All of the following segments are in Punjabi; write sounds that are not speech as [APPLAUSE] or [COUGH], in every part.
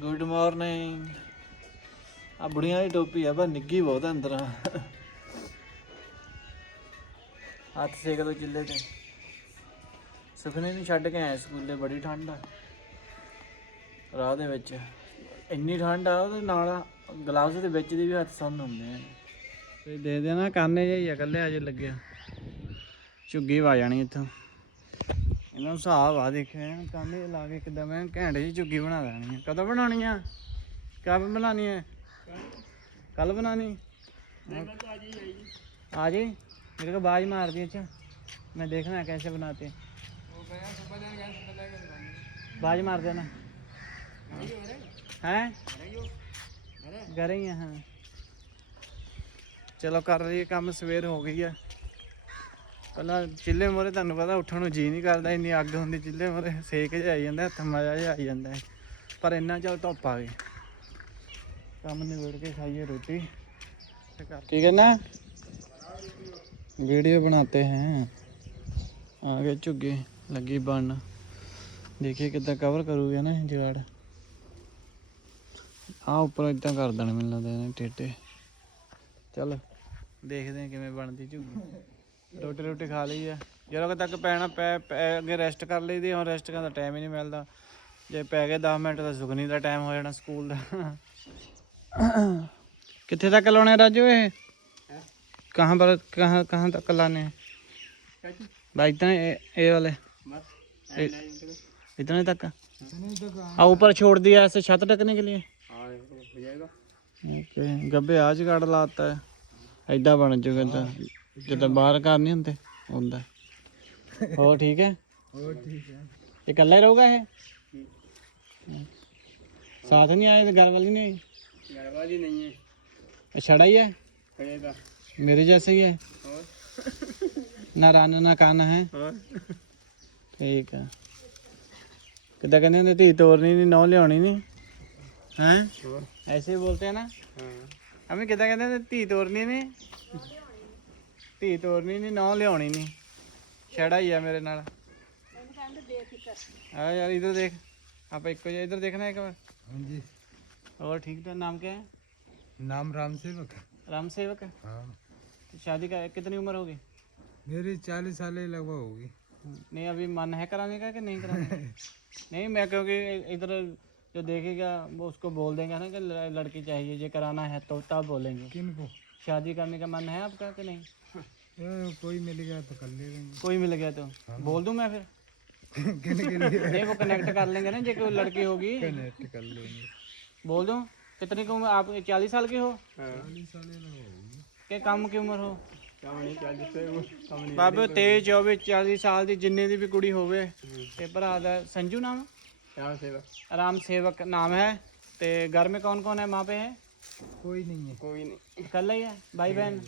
ਗੁੱਡ ਮਾਰਨਿੰਗ ਆ ਬੁੜੀਆਂ ਦੀ ਟੋਪੀ ਆ, ਪਰ ਨਿੱਗੀ ਬਹੁਤ ਅੰਦਰ। ਹੱਥ ਸੇਕ ਦੋ ਚਿੱਲੇ ਤੇ। ਸੁਖਨੇ ਨੂੰ ਛੱਡ ਕੇ ਆਇਆ ਸਕੂਲੇ, ਬੜੀ ਠੰਡ ਆ। ਰਾਹ ਦੇ ਵਿੱਚ। ਇੰਨੀ ਠੰਡ ਆ, ਉਹਦੇ ਨਾਲ ਗਲਾਸ ਦੇ ਵਿੱਚ ਦੀ ਵੀ ਹੱਥ ਸੰਨ ਹੁੰਦੇ ਆ। ਤੇ ਦੇ ਦੇਣਾ, ਕਾਨੇ ਜਿਹਾ ਇਕੱਲੇ ਅਜੇ ਲੱਗਿਆ। ਝੁੱਗੀ ਵਾ ਜਾਣੀ ਇੱਥੋਂ। ਇਹਨਾਂ ਨੂੰ ਹਿਸਾਬ ਆ ਦੇਖਿਆ ਕਾਨੇ ਲਾ ਕੇ ਕਿਦਾਂ ਮੈਂ ਘੈਂਟ ਜੀ ਝੁੱਗੀ ਬਣਾ ਦੇਣੀ ਆ ਕਦੋਂ ਬਣਾਉਣੀ ਆ ਕਬ ਬਣਾਉਣੀ ਹੈ ਕੱਲ ਬਣਾਣੀ आ जाइए मेरे को बाज मार दी अच्छा मैं देखना है कैसे बनाते बाज मार देना हैं घर ही है हाँ ਚਲੋ ਕਰ ਰਹੀ ਕੰਮ ਸਵੇਰ ਹੋ ਗਈ ਆ ਪਹਿਲਾਂ ਚਿੱਲੇ ਮੋਰੇ ਤੁਹਾਨੂੰ ਪਤਾ ਉੱਠਣ ਨੂੰ ਜੀ ਨਹੀਂ ਕਰਦਾ ਇੰਨੀ ਅੱਗ ਹੁੰਦੀ ਚਿੱਲੇ ਮੋਰੇ। ਸੇਕ ਜਿਹਾ ਆਈ ਜਾਂਦਾ ਹੱਥ ਮਜ਼ਾ ਜਿਹਾ ਆਈ ਜਾਂਦਾ ਪਰ ਇੰਨਾ ਚਲ ਧੁੱਪ ਆ ਗਈ। ਕੰਮ ਨਿਬੜ ਕੇ ਖਾਈਏ ਰੋਟੀ। ਕੀ ਕਰਨਾ ਵੀਡੀਓ ਬਣਾਤੇ ਹੈ। ਆ ਗਏ ਝੁੱਗੇ ਲੱਗੀ ਬਣ ਦੇਖੀਏ ਕਿੱਦਾਂ ਕਵਰ ਕਰੂਗੇ ਨਾ ਜਗਾੜ। ਆ ਉੱਪਰ ਇਦਾਂ ਕਰ ਦੇਣ ਮੈਨੂੰ ਲੱਗਦਾ ਇਹਨੇ ਟੇਟੇ ਚੱਲ। ਦੇਖਦੇ ਆ ਕਿਵੇਂ ਬਣਦੀ ਝੁੱਗੀ। ਰੋਟੀ ਰੋਟੀ ਖਾ ਲਈ ਆ ਜਦੋਂ ਕੁ ਤੱਕ ਪੈਣਾ ਪੈ ਪੈ- ਅੱਗੇ ਰੈਸਟ ਕਰ ਲਈਦੀ ਹੁਣ ਰੈਸਟ ਕਰਨ ਦਾ ਟਾਈਮ ਹੀ ਨਹੀਂ ਮਿਲਦਾ ਜੇ ਪੈ ਗਏ 10 ਮਿੰਟ ਤਾਂ ਸੁਖਨੀ ਦਾ ਟਾਈਮ ਹੋ ਜਾਣਾ ਸਕੂਲ ਦਾ ਕਿੱਥੇ ਤੱਕ ਲਾਉਣੇ ਰਾਜੂ ਇਹ कहाँ पर कहाँ कहाँ तक लाने हैं भाई इतने ये, ये वाले ए- इतने तक हाँ ऊपर छोड़ दिया ऐसे छत ढकने के लिए ओके गब्बे आज काट लाता है ऐडा बन चुका था ਜਦੋਂ ਬਾਹਰ ਘਰ ਨਹੀਂ ਹੁੰਦੇ ਹੁੰਦਾ। ਹੋਰ ਠੀਕ ਹੈ? ਹੋਰ ਠੀਕ ਹੈ। ਇਹ ਇਕੱਲਾ ਹੀ ਰਹੂਗਾ ਇਹ? ਸਾਥ ਨਹੀਂ ਆਏ ਤੇ ਘਰ ਵਾਲੀ ਨਹੀਂ ਆਈ ਘਰ ਵਾਲੀ ਨਹੀਂ ਹੈ। ਛੜਾ ਹੀ ਹੈ? ਛੜੇਗਾ ਮੇਰੇ ਜੈਸੇ ਹੀ ਹੈ? ਹੋਰ? ਨਾ ਰਨ ਨਾ ਕੰਨ ਹੈ? ਹੋਰ? ਠੀਕ ਹੈ। ਕਿਦਾਂ ਕਹਿੰਦੇ ਹੁੰਦੇ ਧੀ ਤੋਰਨੀ ਨਹੀਂ ਨੌ ਲਿਆਉਣੀ ਨਹੀਂ? ਹੈ? ਐਸੇ ਬੋਲਤੇ ਹੈ ਨਾ? ਹਾਂ। ਅਮੇ ਕਿਦਾਂ ਕਹਿੰਦੇ ਧੀ ਤੋਰਨੀ ਨਹੀਂ? ਧੀ ਤੋਰਨੀ ਨਹੀਂ ਨੌ ਲਿਆਉਣੀ ਨਹੀਂ ਛੜਾ ਹੀ ਆ ਮੇਰੇ ਨਾਲ ਆ ਯਾਰ ਇਧਰ ਦੇਖ ਆਪਾਂ ਇੱਕੋ ਜਿਹਾ ਇਧਰ ਦੇਖਣਾ ਇੱਕ ਵਾਰ हाँ जी और ठीक था नाम क्या है नाम राम सेवक राम सेवक हाँ शादी का कितनी उम्र होगी मेरी चालीस साल ही लगभग होगी नहीं अभी मन है कराने का कि नहीं कराने का? नहीं मैं क्योंकि इधर जो देखेगा वो उसको बोल देंगे ना कि ल- लड़की चाहिए ये कराना है तो तब बोलेंगे किन को शादी करने का मन है आपका कि नहीं ए, कोई मिलेगा तो कर ले लेंगे कोई मिल गया तो बोल दूं मैं फिर किन के लिए नहीं वो कनेक्ट कर लेंगे ना जो कोई लड़की होगी कनेक्ट कर लेंगे बोल दूं कितनी की उम्र आप चालीस साल की हो चालीस साल ही लगभग होगी कि कम की उम्र हो कम नहीं चालीस से वो कम नहीं ਬਾਬੇ 23 24 40 ਸਾਲ ਦੀ ਜਿੰਨੇ ਦੀ ਵੀ ਕੁੜੀ ਹੋਵੇ ਤੇ ਭਰਾ ਦਾ ਸੰਜੂ ਨਾਮ राम सेवक राम सेवक नाम है ते घर में कौन कौन है वहाँ पे है कोई नहीं है कोई नहीं कल ही है भाई बहन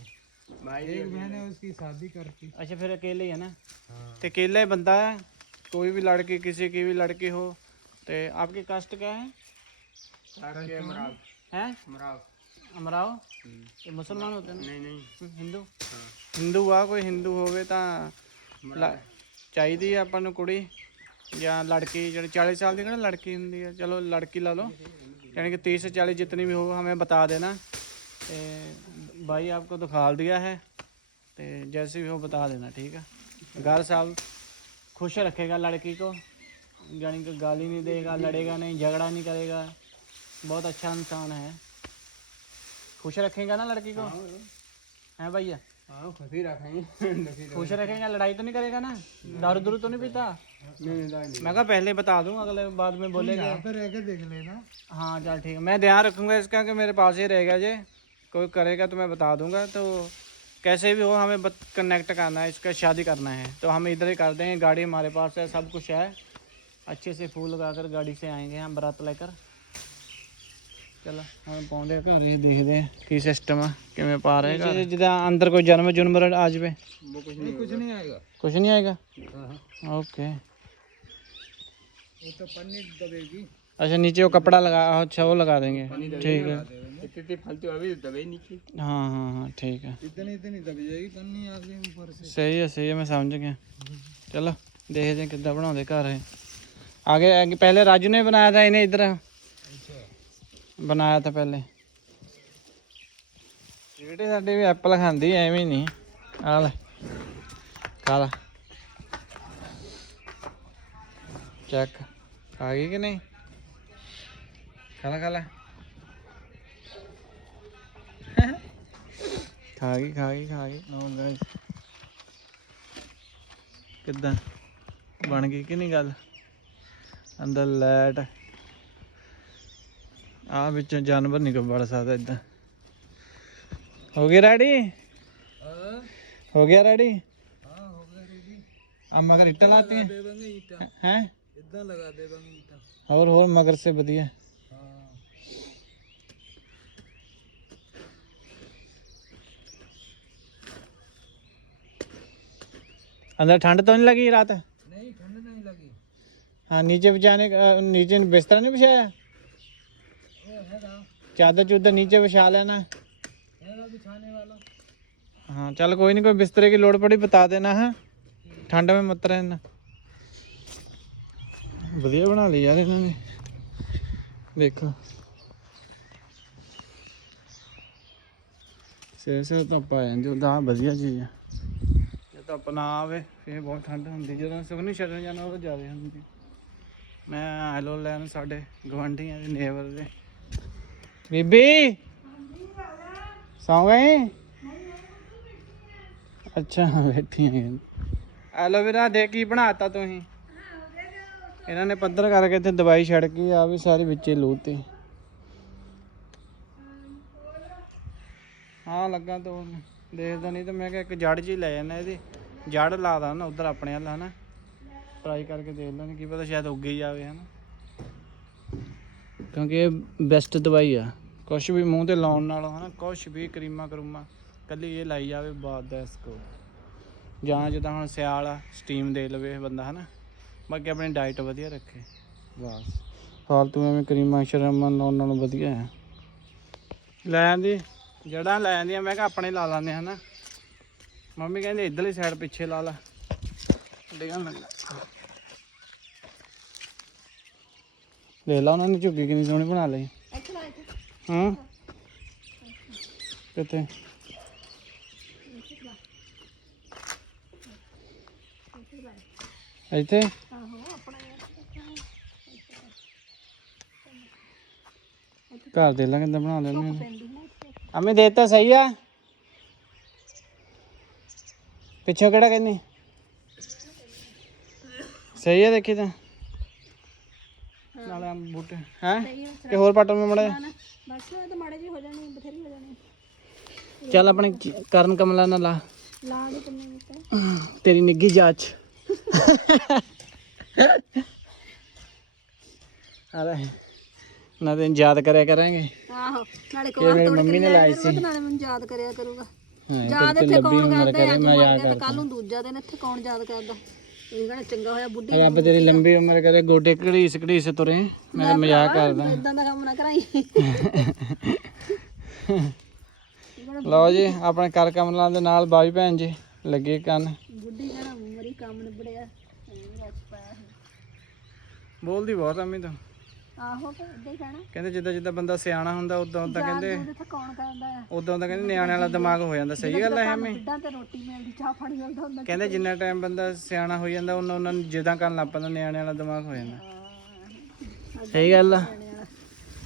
भाई एक बहन है उसकी शादी करती अच्छा फिर अकेले ही है ना हाँ तो अकेला ही बंदा है कोई भी लड़की किसी की भी लड़की हो तो आपकी कास्ट क्या है हैं अमराव ये मुसलमान होते हैं ना? नहीं नहीं ਹਿੰਦੂ ਹਿੰਦੂ ਆ ਕੋਈ ਹਿੰਦੂ ਹੋਵੇ ਤਾਂ ਲ- ਚਾਹੀਦੀ ਆ ਆਪਾਂ ਨੂੰ ਕੁੜੀ ਜਾਂ ਲੜਕੀ ਜਿਹੜੀ 40 ਸਾਲ ਦੀ ਕਿਹੜਾ ਲੜਕੀ ਹੁੰਦੀ ਹੈ ਚਲੋ ਲੜਕੀ ਲਾ ਲਓ यानी कि तीस से चालीस जितनी भी हो हमें बता देना ते भाई आपको तो खाल दिया है तो जैसे भी हो बता देना ठीक है? घर साहब खुश रखेगा लड़की को यानी कि गाली नहीं देगा लड़ेगा नहीं झगड़ा नहीं करेगा बहुत अच्छा इंसान है। खुश रखेगा ना लड़की को? है भैया? हाँ रखेंगे। [LAUGHS] खुश रखेगा लड़ाई तो नहीं करेगा ना? दारू दूरू तो नहीं पीता? मैं कहा पहले बता दूँ अगले बाद में बोलेगा। देख लेना। हाँ चल ठीक है। मैं ध्यान रखूँगा इसका कि मेरे पास ही रहेगा जे कोई करेगा तो मैं बता दूँगा। तो कैसे भी हो हमें कनेक्ट करना है इसका शादी करना है। तो हम इधर ही कर देंगे गाड़ी हमारे पास है सब कुछ है। अच्छे से फूल लगा कर गाड़ी से आएँगे हम बरात लेकर। चलो हम पहुँचे घर ही देखते हैं की सिस्टम है किमें पा रहे हैं जिदा अंदर कोई जन्म जुन्म आज पे कुछ नहीं कुछ नहीं आएगा। कुछ नहीं आएगा? हाँ, हाँ। ओके। वो तो पन्नी दबेगी। अच्छा नीचे वो कपड़ा लगा अच्छा वो लगा देंगे ठीक है इतनी फालतू अभी दबे नीचे हाँ हाँ हाँ ठीक है इतनी इतनी दब जाएगी पन्नी आगे ऊपर से ਸਹੀ ਹੈ ਸਹੀ ਹੈ ਮੈਂ ਸਮਝ ਗਿਆ ਚਲੋ ਦੇਖਦੇ ਹਾਂ ਕਿੱਦਾਂ ਬਣਾਉਂਦੇ ਘਰ ਇਹ आगे आगे पहले राजू ने बनाया था इन्हें इधर बनाया था पहले ਜਿਹੜੇ ਸਾਡੇ ਵੀ ਐਪਲ ਖਾਂਦੀ ਐਵੇਂ ਹੀ ਨਹੀਂ ਆ ਲੈ ਖਾ ਲੈ ਚੱਕ ਆ ਗਈ ਕਿ ਨਹੀਂ ਖਾਲਾ ਖਾਲਾ ਖਾ ਗਈ ਖਾ ਗਈ ਖਾ ਗਈ ਨੋ ਗਾਇਸ ਕਿੱਦਾਂ? ਬਣ ਗਈ ਕਿ ਨਹੀਂ ਗੱਲ? ਅੰਦਰ ਲੈਟ ਆ ਵਿੱਚੋਂ ਜਾਨਵਰ ਨਹੀਂ ਕੋਈ ਵੜ ਸਕਦਾ ਇਦਾਂ। ਹੋ ਗਿਆ ਰੈਡੀ ਹੋ ਗਿਆ ਰੈਡੀ ਹਾਂ ਹੋ ਗਿਆ ਰੈਡੀ ਆ ਮਗਰ ਇੱਟਾਂ ਲਾਤੀਆਂ? ਹੈ? ਇਦਾਂ ਲਗਾ ਦੇਵਾਂਗੇ ਇੱਟਾਂ। ਹੋਰ ਹੋਰ ਮਗਰ ਸੇ ਵਧੀਆ। अंदर ठंड तो नहीं लगी रात नहीं ठंड नहीं लगी हाँ नीचे बिछाने का नीचे बिस्तर नहीं बिछाया वो हैगा चादर चूदर नीचे बिछा लेना हैगा बिछाने वाला हाँ चल कोई नहीं कोई बिस्तरे की लोड़ पड़ी बता देना है ठंड में मत रहना ਵਧੀਆ ਬਣਾ ਲਈ ਯਾਰ ਇਹਨਾਂ ਨੇ ਦੇਖੋ ਸੇ ਸੇ ਧੁੱਪ ਆ ਜਾਂਦੀ ਉਹਦਾ ਆਹ ਵਧੀਆ ਚੀਜ਼ ਆ ਜੇ ਧੁੱਪ ਨਾ ਆਵੇ, ਫੇਰ ਬਹੁਤ ਠੰਡ ਹੁੰਦੀ, ਜਦੋਂ ਸੁਖਨੀ ਛੱਡਣ ਜਾਣਾ ਉਹ ਜ਼ਿਆਦਾ ਹੁੰਦੀ। ਮੈਂ ਹੈਲੋ ਲੈਣ ਸਾਡੇ ਗਵਾਂਢੀਆਂ ਦੇ ਨੇਬਰ ਦੇ। ਬੀਬੀ! ਸੌਂ ਗਏ ਅੱਛਾ ਬੈਠੀ ਹੈ। ਐਲੋਵੇਰਾ ਦੇ ਕੀ ਬਣਾਤਾ ਤੁਸੀਂ? ਇਹਨਾਂ ਨੇ ਪੱਧਰ ਕਰਕੇ ਤੇ ਦਵਾਈ ਛੱਡ ਕੇ ਆ ਵੀ ਸਾਰੀ ਵਿੱਚੇ ਲੂਤੀ। ਹਾਂ, ਲੱਗਾ ਤੋਂ ਦੇਖਦਾ ਨਹੀਂ ਤਾਂ ਮੈਂ ਕਿਹਾ ਇੱਕ ਜੜ ਜੀ ਲੈ ਜਾਣਾ ਇਹਦੀ। ਜੜ ਲਾ ਦਾਂ ਨਾ ਉਧਰ ਆਪਣੇ ਵੱਲ, ਹਨਾ। ਟਰਾਈ ਕਰਕੇ ਦੇਖ ਲੈਣ ਕੀ ਪਤਾ ਸ਼ਾਇਦ ਉੱਗ ਹੀ ਜਾਵੇ, ਹਨਾ। ਕਿਉਂਕਿ ਇਹ ਬੈਸਟ ਦਵਾਈ ਆ। ਕੁਛ ਵੀ ਮੂੰਹ ਤੇ ਲਾਉਣ ਨਾਲੋਂ, ਹਨਾ, ਕੁਛ ਵੀ ਕਰੀਮਾ ਕਰੂਮਾ ਕੱਲੀ ਇਹ ਲਾਈ ਜਾਵੇ ਬਾਤ ਦਾ ਇਸਕੋ ਜਾਂ ਜਿੱਦਾਂ ਹੁਣ ਸਿਆਲ ਆ ਸਟੀਮ ਦੇ ਲਵੇ ਬੰਦਾ, ਹਨਾ। ਬਾਕੀ ਆਪਣੀ ਡਾਈਟ ਵਧੀਆ ਰੱਖੇ, ਬਸ। ਫਾਲਤੂ ਐਵੇਂ ਕਰੀਮਾਂ ਸ਼ਰਮਾਂ ਲਾਉਣ ਨਾਲੋਂ ਵਧੀਆ ਹੈ ਲੈ ਆਂਦੀ। ਜੜਾਂ ਲੈ ਆਂਦੀਆਂ ਮੈਂ ਕਿਹਾ ਆਪਣੇ ਲਾ ਲਾਂਦੇ ਹਨਾ। ਮੰਮੀ ਕਹਿੰਦੇ ਇਧਰਲੀ ਸਾਈਡ ਪਿੱਛੇ ਲਾ ਲਾ। ਡਿਗਣ ਲੱਗਾ ਦੇਖ ਲਾ ਉਹਨਾਂ ਨੇ ਝੁੱਗੀ ਕਿੰਨੀ ਸੋਹਣੀ ਬਣਾ ਲਈ। ਹਾਂ? ਕਿੱਥੇ? ਇੱਥੇ? ਘਰ ਦੇ ਲਾ ਕਿੰਦਾ ਬਣਾ ਲੈਣੇ ਅਮੇ ਦੇਤਾ ਸਹੀ ਆ ਪਿੱਛੋਂ ਕਿਹੜਾ ਕਹਿੰਦੀ ਸਹੀ ਆ ਦੇਖੀ ਤਾਂ ਨਾਲੇ ਅੰਬ ਬੂਟੇ ਹੈ ਕਿ ਹੋਰ ਪਟਲ ਮੇ ਮੜੇ ਬਸ ਇਹ ਤਾਂ ਮਾੜੇ ਜੀ ਹੋ ਜਾਣੀ ਬਥੇਰੀ ਹੋ ਜਾਣੀ ਚੱਲ ਆਪਣੇ ਕਰਨ ਕਮਲਾ ਨਾਲ ਲਾ ਲਾ ਦੇ ਕਿੰਨੇ ਤੇਰੀ ਨਿੱਗੀ ਜਾਂਚ ਅਰੇ ਨਾ ਤੇ ਯਾਦ ਕਰਿਆ ਕਰਾਂਗੇ। ਆਹੋ ਨਾਲੇ ਕੋਲ ਮੇਰੀ ਮੰਮੀ ਨੇ ਲਾਈ ਸੀ। ਨਾਲੇ ਮੈਨੂੰ ਯਾਦ ਕਰਿਆ ਕਰੂਗਾ। ਯਾਦ ਇੱਥੇ ਕੌਣ ਕਰਦਾ ਅੱਜ ਮਰ ਗਿਆ ਕੱਲ ਨੂੰ ਦੂਜਾ ਦਿਨ ਇੱਥੇ ਕੌਣ ਯਾਦ ਕਰਦਾ? ਇਹ ਕਹਿੰਦਾ ਚੰਗਾ ਹੋਇਆ ਬੁੱਢੀ ਰੱਬ ਤੇਰੀ ਲੰਬੀ ਉਮਰ ਕਰੇ ਗੋਡੇ ਘੜੀਸ ਘੜੀਸ ਤੁਰੇ ਮੈਂ ਮਜ਼ਾਕ ਕਰਦਾ। ਇਦਾਂ ਦਾ ਕੰਮ ਨਾ ਕਰਾਈ। ਲਓ ਜੀ ਆਪਣੇ ਕਰ ਕਮਲਾਂ ਦੇ ਨਾਲ ਬਾਈ ਭੈਣ ਜੀ ਲੱਗੇ ਕੰਨ। ਬੁੱਢੀ ਕਹਿਣਾ ਮਰੀ ਕੰਮ ਨਿਬੜਿਆ। ਬੋਲਦੀ ਬਹੁਤ ਅੰਮੀ ਤਾਂ। ਆਹੋ ਤੇ ਇਦਾਂ ਹੀ ਕਹਿਣਾ। ਕਹਿੰਦੇ ਜਿੱਦਾਂ ਜਿੱਦਾਂ ਬੰਦਾ ਸਿਆਣਾ ਹੁੰਦਾ ਉਦਾਂ ਉਦਾਂ ਕਹਿੰਦੇ ਉਹਦੇ ਤੇ ਕੌਣ ਕਰਦਾ ਆ ਉਦਾਂ ਉਦਾਂ ਕਹਿੰਦੇ ਨਿਆਣਿਆਂ ਵਾਲਾ ਦਿਮਾਗ ਹੋ ਜਾਂਦਾ ਸਹੀ ਗੱਲ ਹੈ ਐਵੇਂ। ਬੁੱਢਾਂ ਤੇ ਰੋਟੀ ਮਿਲਦੀ ਚਾਹ ਪਾਣੀ ਮਿਲਦਾ ਹੁੰਦਾ ਕਹਿੰਦੇ ਜਿੰਨਾ ਟਾਈਮ ਬੰਦਾ ਸਿਆਣਾ ਹੋ ਜਾਂਦਾ ਉਹਨਾਂ ਉਹਨਾਂ ਨੂੰ ਜਿੱਦਾਂ ਕਰਨ ਲੱਗ ਪੈਂਦਾ ਨਿਆਣਿਆਂ ਵਾਲਾ ਦਿਮਾਗ ਹੋ ਜਾਂਦਾ। ਸਹੀ ਗੱਲ ਆ।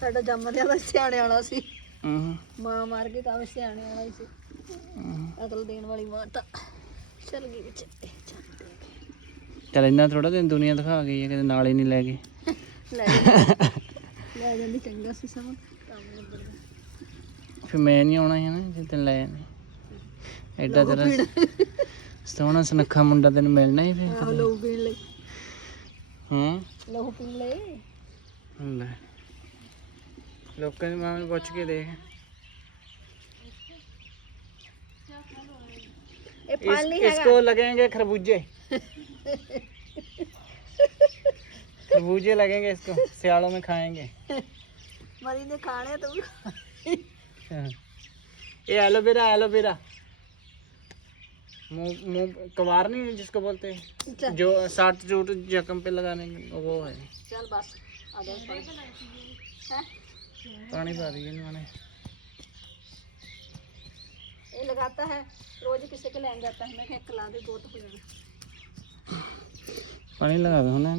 ਸਾਡਾ ਜੰਮਦਿਆਂ ਦਾ ਸਿਆਣੇ ਵਾਲਾ ਸੀ। ਹੂੰ। ਮਾਂ ਮਾਰ ਕੇ ਤਾਂ ਵੀ ਸਿਆਣੇ ਵਾਲਾ ਹੀ ਸੀ। ਅਕਲ ਦੇਣ ਵਾਲੀ ਮਾਂ ਤਾਂ ਚਲ ਗਈ ਵਿੱਚ। ਚਲ ਇੰਨਾ ਥੋੜਾ ਦਿਨ ਦੁਨੀਆ ਦਿਖਾ ਗਈ ਹੈ ਕਿਤੇ ਨਾਲ ਹੀ ਨਹੀਂ ਲੈ ਗਏ [LAUGHS] ਲੈ ਜਾਂਦੀ ਲੈ ਜਾਂਦੀ ਚੰਗਾ ਸੀ ਸਮਾਂ ਕੰਮ ਨਿਬੜ ਗਿਆ ਫਿਰ ਮੈਂ ਨਹੀਂ ਆਉਣਾ ਹੈ ਨਾ ਜੇ ਤੈਨੂੰ ਲੈ ਜਾਂਦੇ ਐਡਾ ਤੇਰਾ ਸੋਹਣਾ ਸੁਨੱਖਾ ਮੁੰਡਾ ਤੈਨੂੰ ਮਿਲਣਾ ਹੀ ਫਿਰ ਆਹ ਲਹੂ ਪੀਣ ਲਈ ਹਾਂ ਲਹੂ ਪੀਣ ਲਈ ਲੈ ਲੋਕਾਂ ਦੀ ਮਾਂ ਨੂੰ ਪੁੱਛ ਕੇ ਦੇਖ ਇਹ इस, ਫਲ ਨਹੀਂ ਹੈਗਾ इसको लगेंगे खरबूजे [LAUGHS] तरबूजे लगेंगे इसको सियालों में खाएँगे। मरी ने खाने तो हाँ। ये एलोवेरा एलोवेरा। मुँह कवार नहीं है जिसको बोलते हैं। अच्छा। जो साठ जूट जख्म पे लगाने वो है। चल बस पानी। पा रही है इन्होंने। लगाता है रोज किसी के लैन जाता है। मैं कहा खिला दे बहुत पानी लगा दो ना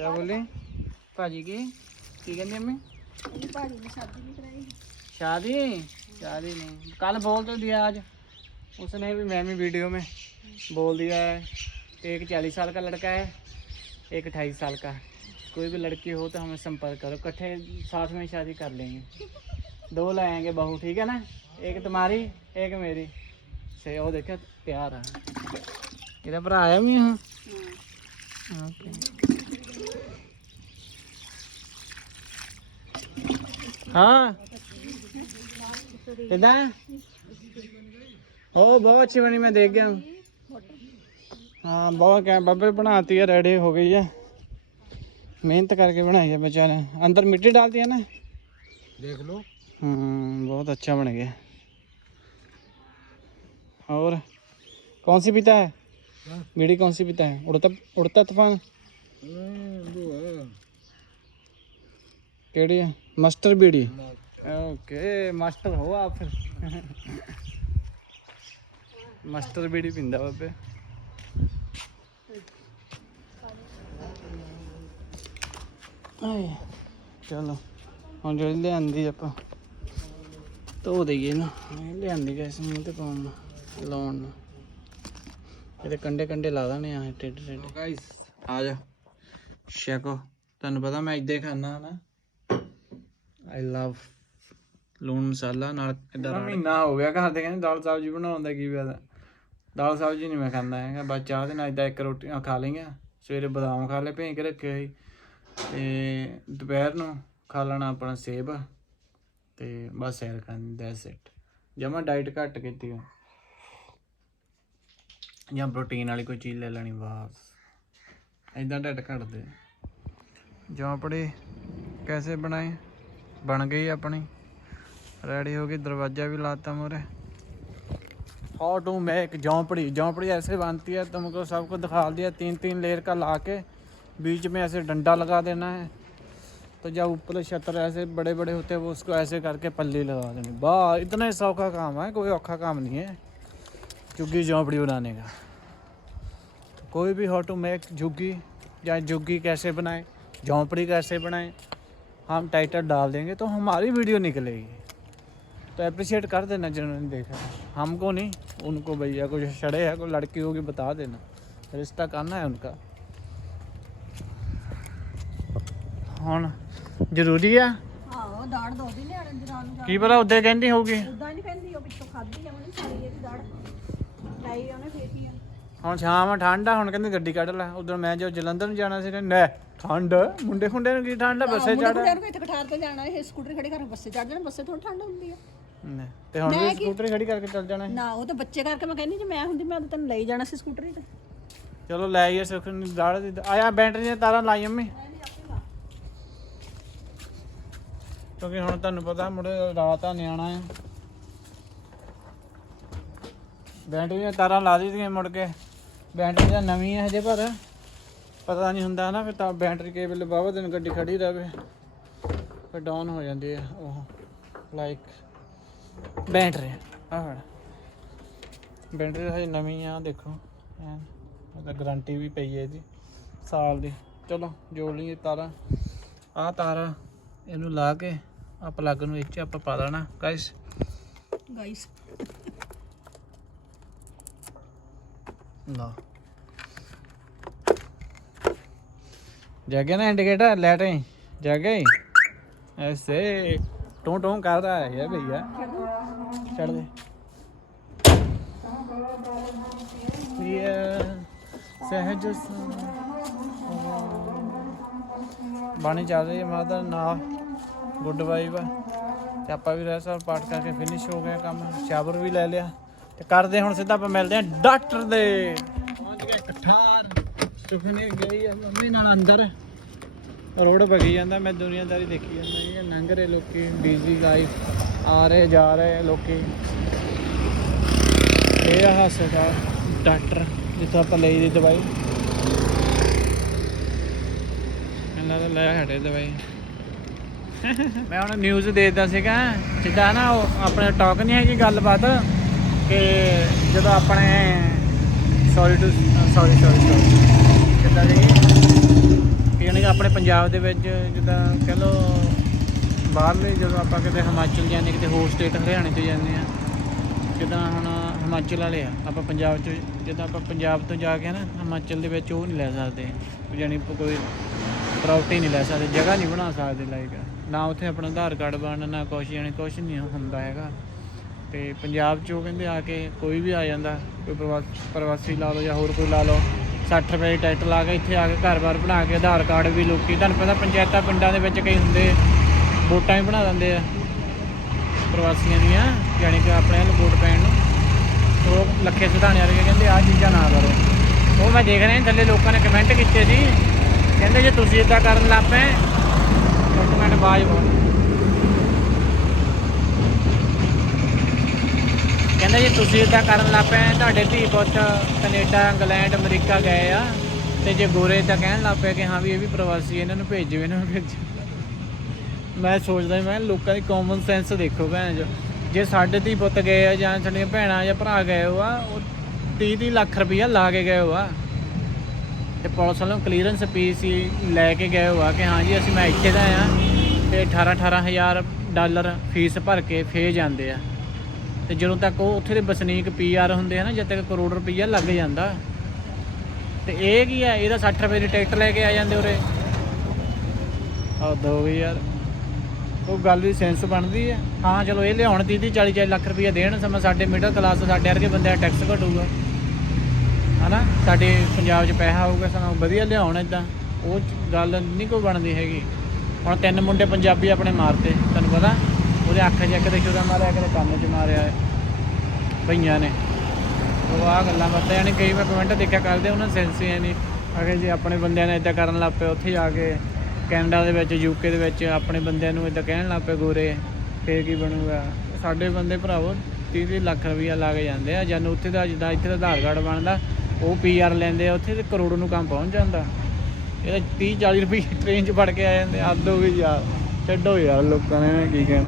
क्या बोले? भाजी की? की कहते अम्मी शादी शादी? नहीं। कल बोल तो दिया आज। उसने भी मैम वीडियो में बोल दिया है। एक चालीस साल का लड़का है एक अठाईस साल का। कोई भी लड़की हो तो हमें संपर्क करो। इकट्ठे साथ में शादी कर लेंगे। दो लाएँगे बहू ठीक है ना? एक तुम्हारी एक मेरी। सही वो देखो तैयार है। तेरा भरा आया भी हाँ। किदा ओ बहुत अच्छी बनी मैं देख गया हूँ। हाँ बहुत क्या बब्बे बनाती है रेडी हो गई है मेहनत करके बनाई है बेचारे अंदर मिट्टी डालती है ना देख लो हम्म बहुत अच्छा बन गया और कौन सी पीता है हाँ। बीड़ी कौन सी पीता है उड़ता उड़ता तूफान वो है केड़ी है मस्टर बीड़ी ओके मास्टर हो आप फिर मास्टर बीड़ी पींदा बाबे ਆਏ ਚਲੋ ਹੁਣ ਜਿਹੜੀ ਲਿਆਂਦੀ ਆਪਾਂ ਧੋ ਦਈਏ ਨਾ ਇਹ ਲਿਆਂਦੀ ਗੈਸ ਮੂੰਹ ਤੇ ਪਾਉਣ ਨੂੰ ਲਾਉਣ ਨੂੰ ਇਹਦੇ ਕੰਡੇ ਕੰਡੇ ਲਾ ਦੇਣੇ ਆ ਟੇਡ ਟੇਡ ਗਾਇਸ ਆ ਜਾ ਸ਼ੈਕੋ ਤੁਹਾਨੂੰ ਪਤਾ ਮੈਂ ਇੱਦਾਂ ਹੀ ਖਾਣਾ ਨਾ ਆਈ ਲਵ ਲੂਣ ਮਸਾਲਾ ਨਾਲ ਇਦਾਂ ਮੇਰਾ ਮਹੀਨਾ ਹੋ ਗਿਆ ਘਰ ਦੇ ਕਹਿੰਦੇ ਦਾਲ ਸਬਜ਼ੀ ਬਣਾਉਣ ਦਾ ਕੀ ਫਾਇਦਾ। ਦਾਲ ਸਬਜ਼ੀ ਨਹੀਂ ਮੈਂ ਖਾਂਦਾ ਹੈਗਾ ਬਸ ਚਾਹ ਦੇ ਨਾਲ ਇਦਾਂ ਇੱਕ ਰੋਟੀਆਂ ਖਾ ਲਈਆਂ ਸਵੇਰੇ ਬਦਾਮ ਖਾ ਲਏ ਭੇਂਕ ਕੇ ਰੱਖੇ ਹੋਏ ਤੇ ਦੁਪਹਿਰ ਨੂੰ ਖਾ ਲੈਣਾ ਆਪਣਾ ਸੇਬ ਤੇ ਬਸ ਸੈਰ ਕਰਨੀ ਦੈਟਸ ਇਟ ਜਮਾ ਡਾਈਟ ਘੱਟ ਕੀਤੀ ਆ। ਜਾਂ ਪ੍ਰੋਟੀਨ ਵਾਲੀ ਕੋਈ ਚੀਜ਼ ਲੈ ਲੈਣੀ ਬਸ। ਐਦਾਂ ਡਾਈਟ ਘੱਟਦੇ। ਜਾਂ ਆਪਣੇ ਕੈਸੇ ਬਣਾਏ। बन गई अपनी। रेडी हो गई दरवाज़ा भी लाता मोरे। हाउ टू मेक झोंपड़ी झोंपड़ी ऐसे बनती है, तुमको सबको दिखा दिया तीन तीन लेयर का ला के बीच में ऐसे डंडा लगा देना है। तो जब ऊपर छतर ऐसे बड़े बड़े होते हैं, वो उसको ऐसे करके पल्ली लगा देनी। वाह इतना ही सौखा काम है, कोई औखा काम नहीं है, झुग्गी झोंपड़ी बनाने का। कोई भी हाउ टू मेक झुग्गी या झुग्गी कैसे बनाए, झोंपड़ी कैसे बनाएँ हम टाइटल डाल देंगे तो हमारी वीडियो निकलेगी तो अप्रिशिएट कर देना जिन्होंने देखा है। हमको नहीं उनको भैया कुछ छड़े है कोई लड़की होगी बता देना रिश्ता करना है उनका ਹੁਣ ਜ਼ਰੂਰੀ ਆ ਆਹੋ ਦਾੜ ਦੋ ਦੀ ਲਿਆਣ ਜਰਾਂ ਨੂੰ ਕੀ ਪਤਾ ਉੱਦੇ ਕਹਿੰਦੀ ਹੋਊਗੀ ਉਦਾਂ ਨਹੀਂ ਕਹਿੰਦੀ ਉਹ ਪਿੱਛੋਂ ਖਾਧੀ ਆ ਉਹਨੇ ਸਾਰੀ ਇਹਦੀ ਦਾੜ ਲਾਈ ਉਹਨੇ ਫੇਕੀ ਆ ਹੁਣ ਸ਼ਾਮ ਆ ਠੰਡ ਆ ਹੁਣ ਕਹਿੰਦੇ ਗੱਡੀ ਕੱਢ ਲੈ। ਉਦੋਂ ਮੈਂ ਜੋ ਜਲੰਧਰ ਨੂੰ ਜਾਣਾ ਸੀ ਲੈ ਠੰਡ। ਮੁੰਡੇ ਖੁੰਡੇ ਨੂੰ ਕੀ ਠੰਡ ਆ ਬੱਸੇ ਚੜ ਮੁੰਡੇ ਨੂੰ ਇੱਥੇ ਕਠਾਰ ਤੇ ਜਾਣਾ ਇਹ ਸਕੂਟਰ ਖੜੀ ਕਰਕੇ ਬੱਸੇ ਚੜ ਜਾਣਾ ਬੱਸੇ ਥੋੜਾ ਠੰਡ ਹੁੰਦੀ ਆ। ਤੇ ਹੁਣ ਵੀ ਸਕੂਟਰ ਖੜੀ ਕਰਕੇ ਚੱਲ ਜਾਣਾ। ਨਾ ਉਹ ਤਾਂ ਬੱਚੇ ਕਰਕੇ ਮੈਂ ਕਹਿੰਦੀ ਜੇ ਮੈਂ ਹੁੰਦੀ ਮੈਂ ਤਾਂ ਤੈਨੂੰ ਲਈ ਜਾਣਾ ਸੀ ਸਕੂਟਰੀ ਤੇ। ਚਲੋ ਲੈ ਆਈਏ ਸੁਖ ਨੂੰ ਦਾੜ ਦੀ ਆਇਆ ਬੈਟਰੀ ਦੀਆਂ ਤਾਰਾਂ ਲਾਈ ਅੰਮੀ। ਕਿਉਂਕਿ ਹੁਣ ਤੁਹਾਨੂੰ ਪਤਾ ਮੁੜੇ ਰਾਤ ਆ ਨਿਆਣਾ ਆ। ਬੈਟਰੀ ਦੀਆਂ ਤਾਰਾਂ ਲਾ ਦਿੱਤੀਆਂ ਮੁੜ ਕੇ। ਬੈਟਰੀ ਤਾਂ ਨਵੀਂ ਹੈ ਹਜੇ ਪਰ ਪਤਾ ਨਹੀਂ ਹੁੰਦਾ ਨਾ, ਫਿਰ ਤਾਂ ਬੈਟਰੀ ਕੇ ਵੇਲੇ ਦਿਨ ਗੱਡੀ ਖੜੀ ਰਹੇ ਫਿਰ ਡਾਊਨ ਹੋ ਜਾਂਦੀ ਹੈ ਉਹ ਲਾਈਕ ਬੈਟਰੀ ਆਹ ਫੜ। ਬੈਟਰੀ ਤਾਂ ਹਜੇ ਨਵੀਂ ਆ, ਦੇਖੋ, ਐਨ ਉਹਦਾ ਗਾਰੰਟੀ ਵੀ ਪਈ ਹੈ ਇਹਦੀ, ਸਾਲ ਦੀ। ਚਲੋ, ਜੋੜ ਲਈਏ ਤਾਰਾਂ। ਆਹ ਤਾਰਾਂ ਇਹਨੂੰ ਲਾ ਕੇ ਆ ਪਲੱਗ ਨੂੰ ਇੱਥੇ ਆਪਾਂ ਪਾ ਦੇਣਾ ਗਾਇਸ ਗਾਈਸ ਲਾ जगे ना इंडिकेटर लाइट जगे ऐसे टू टू कर रहा है ये भैया चढ़ दे ये सहज ਬਾਣੀ ਚੱਲ ਰਹੀ ਹੈ ਮਾਤਾ ਨਾ ਗੁੱਡ ਵਾਈਬ ਆ ਤੇ ਆਪਾਂ ਵੀ ਰਹਿ ਸਾਹਿਬ ਪਾਠ ਕਰਕੇ ਫਿਨਿਸ਼ ਹੋ ਗਿਆ ਕੰਮ ਸ਼ਾਵਰ ਵੀ ਲੈ ਲਿਆ ਤੇ ਕਰਦੇ ਹੁਣ ਸਿੱਧਾ ਆਪਾਂ ਮਿਲਦੇ ਹਾਂ ਡਾਕਟਰ ਦੇ। ਪਹੁੰਚ ਗਏ ਕਠਾਰ ਸੁਖਨੇ ਗਈ ਆ, ਮੰਮੀ ਨਾਲ ਅੰਦਰ। ਰੋਡ ਭਗੀ ਜਾਂਦਾ, ਮੈਂ ਦੁਨੀਆਦਾਰੀ ਦੇਖੀ ਜਾਂਦਾ, ਇਹ ਲੰਘ ਰਹੇ ਲੋਕੀ ਬਿਜ਼ੀ ਲਾਈਫ ਆ ਰਹੇ, ਜਾ ਰਹੇ ਲੋਕੀ। ਇਹ ਆ ਹਸਪਤਾਲ, ਡਾਕਟਰ, ਜਿੱਥੋਂ ਆਪਾਂ ਲਈ ਦੀ ਦਵਾਈ। ਇਹਨਾਂ ਦਾ ਲੈ ਹਟੇ ਦਵਾਈ। ਮੈਂ ਹੁਣ ਨਿਊਜ਼ ਦੇਖਦਾ ਸੀਗਾ ਜਿੱਦਾਂ ਨਾ ਉਹ ਆਪਣੇ ਟਾਕ ਨਹੀਂ ਹੈਗੀ ਗੱਲਬਾਤ। ਕਿ ਜਦੋਂ ਆਪਣੇ sorry to sorry sorry sorry ਕਿੱਦਾਂ ਜੀ? ਕਿ ਯਾਨੀ ਕਿ ਆਪਣੇ ਪੰਜਾਬ ਦੇ ਵਿੱਚ ਜਿੱਦਾਂ ਕਹਿ ਲਓ ਬਾਹਰਲੇ ਜਦੋਂ ਆਪਾਂ ਕਿਤੇ ਹਿਮਾਚਲ ਜਾਂਦੇ ਕਿਤੇ ਹੋਰ ਸਟੇਟ ਹਰਿਆਣੇ 'ਚ ਜਾਂਦੇ ਆ ਜਿੱਦਾਂ ਹੁਣ ਹਿਮਾਚਲ ਵਾਲੇ ਆ, ਆਪਾਂ ਪੰਜਾਬ 'ਚ, ਜਿੱਦਾਂ ਆਪਾਂ ਪੰਜਾਬ ਤੋਂ ਜਾ ਕੇ ਨਾ ਹਿਮਾਚਲ ਦੇ ਵਿੱਚ ਉਹ ਨਹੀਂ ਲੈ ਸਕਦੇ ਯਾਨੀ ਕੋਈ ਪ੍ਰਾਪਰਟੀ ਨਹੀਂ ਲੈ ਸਕਦੇ, ਜਗ੍ਹਾ ਨਹੀਂ ਬਣਾ ਸਕਦੇ ਲਾਈਕ ਨਾ ਉੱਥੇ ਆਪਣਾ ਆਧਾਰ ਕਾਰਡ ਬਣਨਾ ਨਾ ਕੁਛ ਯਾਨੀ ਕੁਛ ਨਹੀਂ ਹੁੰਦਾ ਹੈਗਾ। ਤੇ ਪੰਜਾਬ 'ਚ ਉਹ ਕਹਿੰਦੇ ਆ ਕੇ ਕੋਈ ਵੀ ਆ ਜਾਂਦਾ, ਕੋਈ ਪ੍ਰਵਾਸ- ਪ੍ਰਵਾਸੀ ਲਾ ਲਓ ਜਾਂ ਹੋਰ ਕੋਈ ਲਾ ਲਓ 60 ਰੁਪਏ ਦੀ ਟਿਕਟ ਲਾ ਕੇ ਇੱਥੇ ਆ ਕੇ ਘਰ-ਬਾਰ ਬਣਾ ਕੇ ਆਧਾਰ ਕਾਰਡ ਵੀ ਲੋਕੀ, ਤੁਹਾਨੂੰ ਪਤਾ ਪੰਚਾਇਤਾਂ ਪਿੰਡਾਂ ਦੇ ਵਿੱਚ ਕਈ ਹੁੰਦੇ ਵੋਟਾਂ ਹੀ ਬਣਾ ਦਿੰਦੇ ਆ, ਪ੍ਰਵਾਸੀਆਂ ਦੀਆਂ, ਯਾਨੀ ਕਿ ਆਪਣੇ ਵੱਲ ਵੋਟ ਪੈਣ ਨੂੰ। ਉਹ ਲੱਖੇ ਸਿਧਾਣੇ ਵਰਗੇ ਕਹਿੰਦੇ, ਆਹ ਚੀਜ਼ਾਂ ਨਾ ਕਰੋ। ਉਹ ਮੈਂ ਦੇਖ ਰਿਹਾ ਥੱਲੇ ਲੋਕਾਂ ਨੇ ਕਮੈਂਟ ਕੀਤੇ ਸੀ, ਕਹਿੰਦੇ ਜੇ ਤੁਸੀਂ ਇਦਾਂ ਕਰਨ ਲੱਗ ਪਏ ਇੱਕ ਮਿੰਟ ਬਾਜ ਬਹੁਤ। ਕਹਿੰਦਾ ਜੀ ਤੁਸੀਂ ਇਦਾਂ ਕਰਨ ਲੱਗ ਪਏ ਤੁਹਾਡੇ ਧੀ ਪੁੱਤ ਕੈਨੇਡਾ, ਇੰਗਲੈਂਡ, ਅਮਰੀਕਾ ਗਏ ਆ ਤੇ ਜੇ ਗੋਰੇ ਤਾਂ ਕਹਿਣ ਲੱਗ ਪਏ ਕਿ ਹਾਂ ਵੀ ਇਹ ਵੀ ਪ੍ਰਵਾਸੀ ਇਹਨਾਂ ਨੂੰ ਭੇਜੋ, ਇਹਨਾਂ ਨੂੰ ਭੇਜੋ। ਮੈਂ ਸੋਚਦਾ ਮੈਂ ਲੋਕਾਂ ਦੀ ਕਾਮਨ ਸੈਂਸ ਦੇਖੋ ਭੈਣ ਜੋ, ਜੇ ਸਾਡੇ ਧੀ ਪੁੱਤ ਗਏ ਆ ਜਾਂ ਸਾਡੀਆਂ ਭੈਣਾਂ ਜਾਂ ਭਰਾ ਗਏ ਹੋ ਆ ਉਹ 30 30 ਲੱਖ ਰੁਪਈਆ ਲਾ ਕੇ ਗਏ ਹੋ ਆ ਤੇ ਪੁਲਿਸ ਵੱਲੋਂ ਕਲੀਅਰੈਂਸ ਪੀਸੀ ਲੈ ਕੇ ਗਏ ਹੋ ਆ ਕਿ ਹਾਂ ਜੀ, ਅਸੀਂ ਮੈਂ ਇੱਥੇ ਦਾ ਆ, ਤੇ 18 18000 ਡਾਲਰ ਫੀਸ ਭਰ ਕੇ ਫੇਰ ਜਾਂਦੇ ਆ। ਤੇ ਜਦੋਂ ਤੱਕ ਉਹ ਉੱਥੇ ਦੇ ਵਸਨੀਕ ਪੀਆਰ ਹੁੰਦੇ ਆ ਨਾ, ਜਦ ਤੱਕ ਕਰੋੜ ਰੁਪਈਆ ਲੱਗ ਜਾਂਦਾ। ਤੇ ਇਹ ਕੀ ਆ, ਇਹਦਾ 60 ਰੁਪਏ ਦੀ ਟਿਕਟ ਲੈ ਕੇ ਆ ਜਾਂਦੇ ਉਰੇ। ਆ ਦੋ ਯਾਰ। ਉਹ ਗੱਲ ਦੀ ਸੈਂਸ ਬਣਦੀ ਹੈ ਹਾਂ, ਚਲੋ ਇਹ ਲਿਆਉਣ 30 30 40 40 ਲੱਖ ਰੁਪਈਆ ਦੇਣ, ਸਮਾਂ ਸਾਡੇ ਮਿਡਲ ਕਲਾਸ ਸਾਡੇ ਵਰਗੇ ਬੰਦੇ ਦਾ ਟੈਕਸ ਘਟੂਗਾ। ਹਨਾ? ਸਾਡੇ ਪੰਜਾਬ 'ਚ ਪੈਸਾ ਆਊਗਾ ਸਾਨੂੰ ਵਧੀਆ ਲਿਆਉਣ ਇਦਾਂ ਉਹ ਗੱਲ ਨਹੀਂ ਕੋਈ ਬਣਦੀ ਹੈਗੀ। ਹੁਣ ਤਿੰਨ ਮੁੰਡੇ ਪੰਜਾਬੀ ਆਪਣੇ ਮਾਰਤੇ ਤੁਹਾਨੂੰ ਪਤਾ? ਉਹਦੇ ਅੱਖ 'ਚ ਇੱਕ ਦੇ ਛੁਰਾ ਮਾਰਿਆ ਕਦੇ ਕੰਨ 'ਚ ਮਾਰਿਆ ਭਈਆਂ ਨੇ। ਉਹ ਆ ਗੱਲਾਂ ਬਾਤਾਂ ਯਾਨੀ ਕਈ ਵਾਰ ਕਮੈਂਟ ਦੇਖਿਆ ਕਰਦੇ ਉਹਨਾਂ ਸੈਂਸ ਹੀ ਨਹੀਂ। ਅਗੇ ਜੇ ਆਪਣੇ ਬੰਦਿਆਂ ਨੇ ਇਦਾਂ ਕਰਨ ਲੱਗ ਪਏ ਉੱਥੇ ਜਾ ਕੇ ਕੈਨੇਡਾ ਦੇ ਵਿੱਚ ਯੂਕੇ ਦੇ ਵਿੱਚ ਆਪਣੇ ਬੰਦਿਆਂ ਨੂੰ ਇਦਾਂ ਕਹਿਣ ਲੱਗ ਪਏ ਗੋਰੇ ਫੇਰ ਕੀ ਬਣੂਗਾ? ਸਾਡੇ ਬੰਦੇ ਭਰਾਵੋ 30 30 ਲੱਖ ਰੁਪਈਆ ਲਾ ਕੇ ਜਾਂਦੇ ਆ ਜਨ ਉੱਥੇ ਦਾ ਜਿੱਦਾਂ ਇੱਥੇ ਦਾ ਆਧਾਰ ਕਾਰਡ ਬਣਦਾ ਉਹ ਪੀਆਰ ਲੈਂਦੇ ਆ ਉੱਥੇ ਤੇ ਕਰੋੜ ਨੂੰ ਕੰਮ ਪਹੁੰਚ ਜਾਂਦਾ। ਇਹਦਾ 30 40 ਰੁਪਏ ਟ੍ਰੇਨ 'ਚ ਫੜ ਕੇ ਆ ਜਾਂਦੇ ਆ, ਹੱਦ ਹੋ ਗਈ ਯਾਰ। ਛੱਡੋ ਯਾਰ ਲੋਕਾਂ ਨੇ ਕੀ ਕਹਿਣਾ।